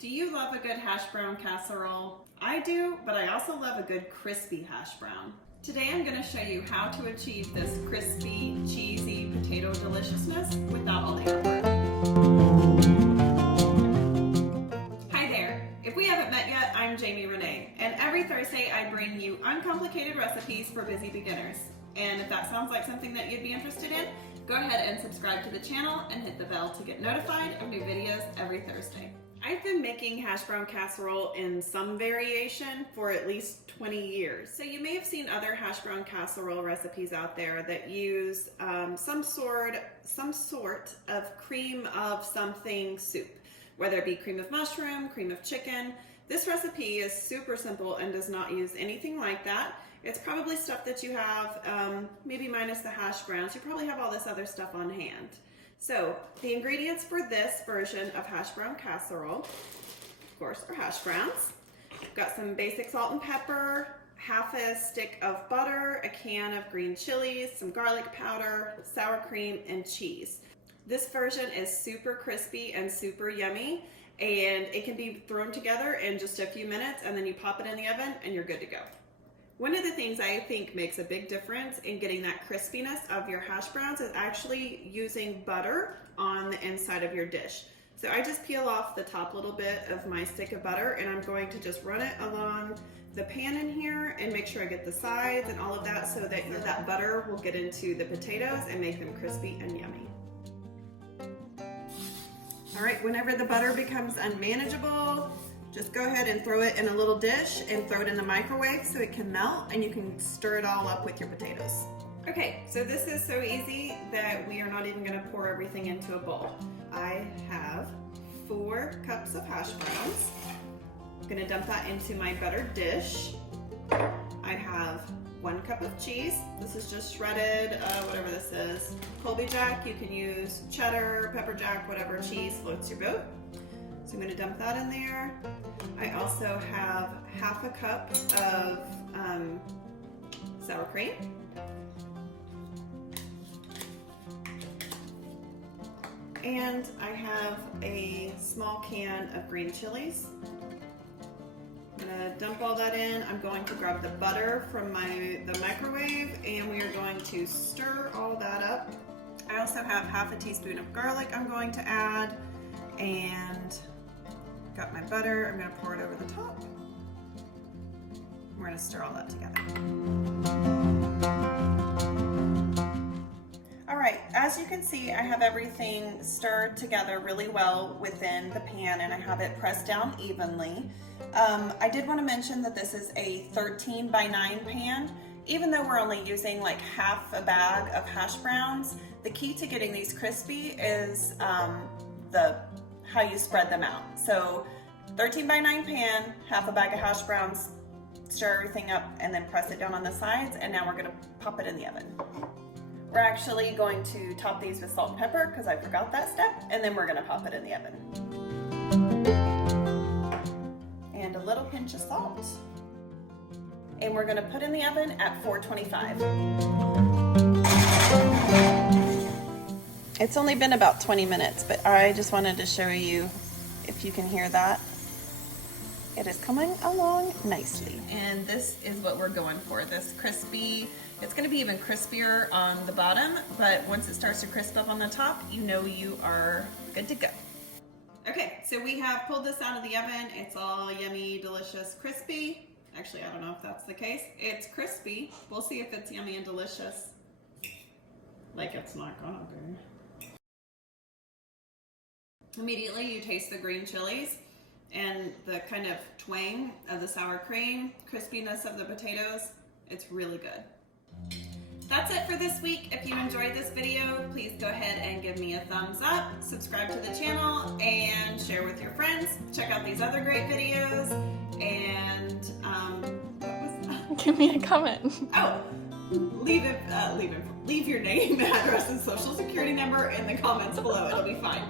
Do you love a good hash brown casserole? I do, but I also love a good crispy hash brown. Today I'm going to show you how to achieve this crispy, cheesy potato deliciousness without all the effort. Hi there! If we haven't met yet, I'm Riene, and every Thursday I bring you uncomplicated recipes for busy beginners. And if that sounds like something that you'd be interested in, go ahead and subscribe to the channel and hit the bell to get notified of new videos every Thursday. I've been making hash brown casserole in some variation for at least 20 years. So you may have seen other hash brown casserole recipes out there that use some sort of cream of something soup, whether it be cream of mushroom, cream of chicken. This recipe is super simple and does not use anything like that. It's probably stuff that you have, maybe minus the hash browns. You probably have all this other stuff on hand. So the ingredients for this version of hash brown casserole, of course, are hash browns. I've got some basic salt and pepper, half a stick of butter, a can of green chilies, some garlic powder, sour cream, and cheese. This version is super crispy and super yummy, and it can be thrown together in just a few minutes, and then you pop it in the oven and you're good to go. One of the things I think makes a big difference in getting that crispiness of your hash browns is actually using butter on the inside of your dish. So I just peel off the top little bit of my stick of butter and I'm going to just run it along the pan in here and make sure I get the sides and all of that so that that butter will get into the potatoes and make them crispy and yummy. All right, whenever the butter becomes unmanageable, just go ahead and throw it in a little dish and throw it in the microwave so it can melt and you can stir it all up with your potatoes. Okay, so this is so easy that we are not even gonna pour everything into a bowl. I have 4 cups of hash browns. I'm gonna dump that into my buttered dish. I have 1 cup of cheese. This is just shredded, whatever this is. Colby Jack, you can use cheddar, pepper jack, whatever cheese floats your boat. So I'm going to dump that in there. I also have half a cup of sour cream. And I have a small can of green chilies. I'm going to dump all that in. I'm going to grab the butter from the microwave and we are going to stir all that up. I also have half a teaspoon of garlic I'm going to add, and got my butter. I'm going to pour it over the top. We're going to stir all that together. All right, as you can see, I have everything stirred together really well within the pan and I have it pressed down evenly. I did want to mention that this is a 13 by 9 pan. Even though we're only using like half a bag of hash browns, the key to getting these crispy is how you spread them out. So 13 by 9 pan, half a bag of hash browns, stir everything up and then press it down on the sides, and now we're gonna pop it in the oven. We're actually going to top these with salt and pepper because I forgot that step, and then we're gonna pop it in the oven. And a little pinch of salt. And we're gonna put in the oven at 425. It's only been about 20 minutes, but I just wanted to show you if you can hear that. It is coming along nicely. And this is what we're going for, this crispy. It's gonna be even crispier on the bottom, but once it starts to crisp up on the top, you know you are good to go. Okay, so we have pulled this out of the oven. It's all yummy, delicious, crispy. Actually, I don't know if that's the case. It's crispy. We'll see if it's yummy and delicious. Like it's not gonna be. Immediately you taste the green chilies and the kind of twang of the sour cream, crispiness of the potatoes. It's really good. That's it for this week. If you enjoyed this video, please go ahead and give me a thumbs up, subscribe to the channel, and share with your friends. Check out these other great videos, and what was that? Give me a comment. Oh, leave your name, address, and social security number in the comments below. It'll be fine.